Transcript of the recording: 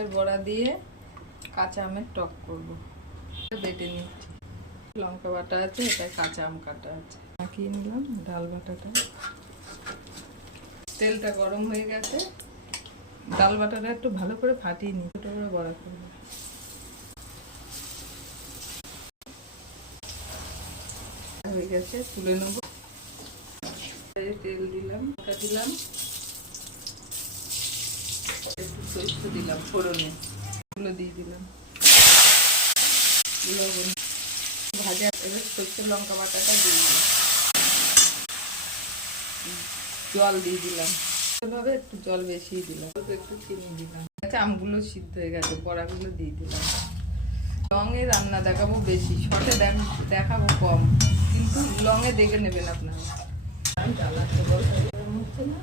এর বড়া দিয়ে কাঁচা আমের টক করবো। বেটে নিচ্ছি, লঙ্কা বাটা আছে, এটা কাঁচা আম কাটা আছে, মাখিয়ে নিলাম ডাল বাটাটা। তেলটা গরম হয়ে গেছে, ডাল বাটাটা একটু ভালো করে ফাটিয়ে নিই, ছোটো করে বড়া করবো। হয়ে গেছে, তুলে নেবো। তেল দিলাম, দিলাম একটু সরষে দিলাম ফোড়নে, এগুলো দিয়ে দিলাম, লবণ, ভাজা। এবার সরষে লঙ্কা বাটাটা দিয়ে দিলাম, জল দিয়ে দিলাম, এভাবে একটু জল বেশি দিলাম, একটু চিনি দিলাম। আচ্ছা, আমগুলো সিদ্ধ হয়ে গেছে, বড়াগুলো দিয়ে দিলাম। লঙে রান্না দেখাবো বেশি, শর্টে দেখাবো কম, কিন্তু লঙে দেখে নেবেন আপনারা। জ্বালাতে বল হচ্ছে না,